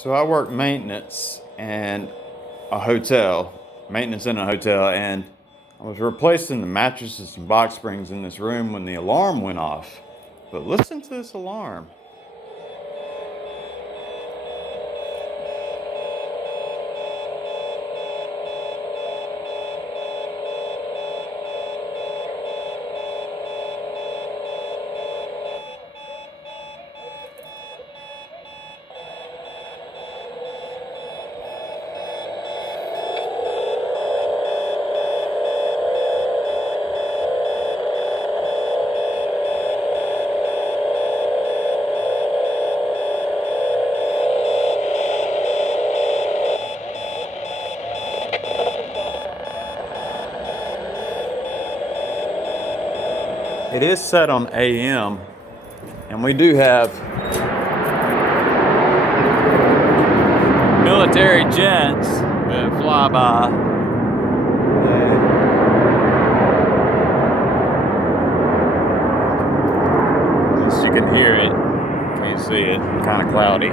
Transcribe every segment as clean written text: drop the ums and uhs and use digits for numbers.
So I work maintenance and maintenance in a hotel, and I was replacing the mattresses and box springs in this room when the alarm went off. But listen to this alarm. It is set on AM, and we do have military jets that fly by. At least you can hear it. Can't see it. Kind of cloudy.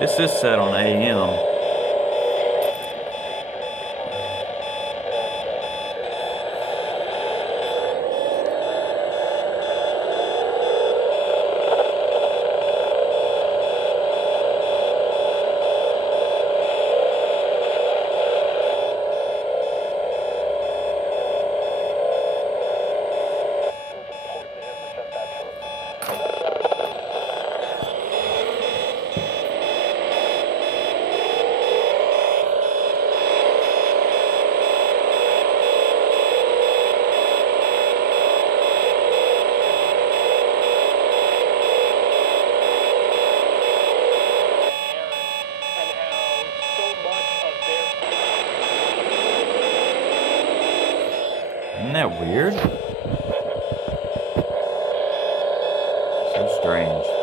This is set on AM. Isn't that weird? So strange.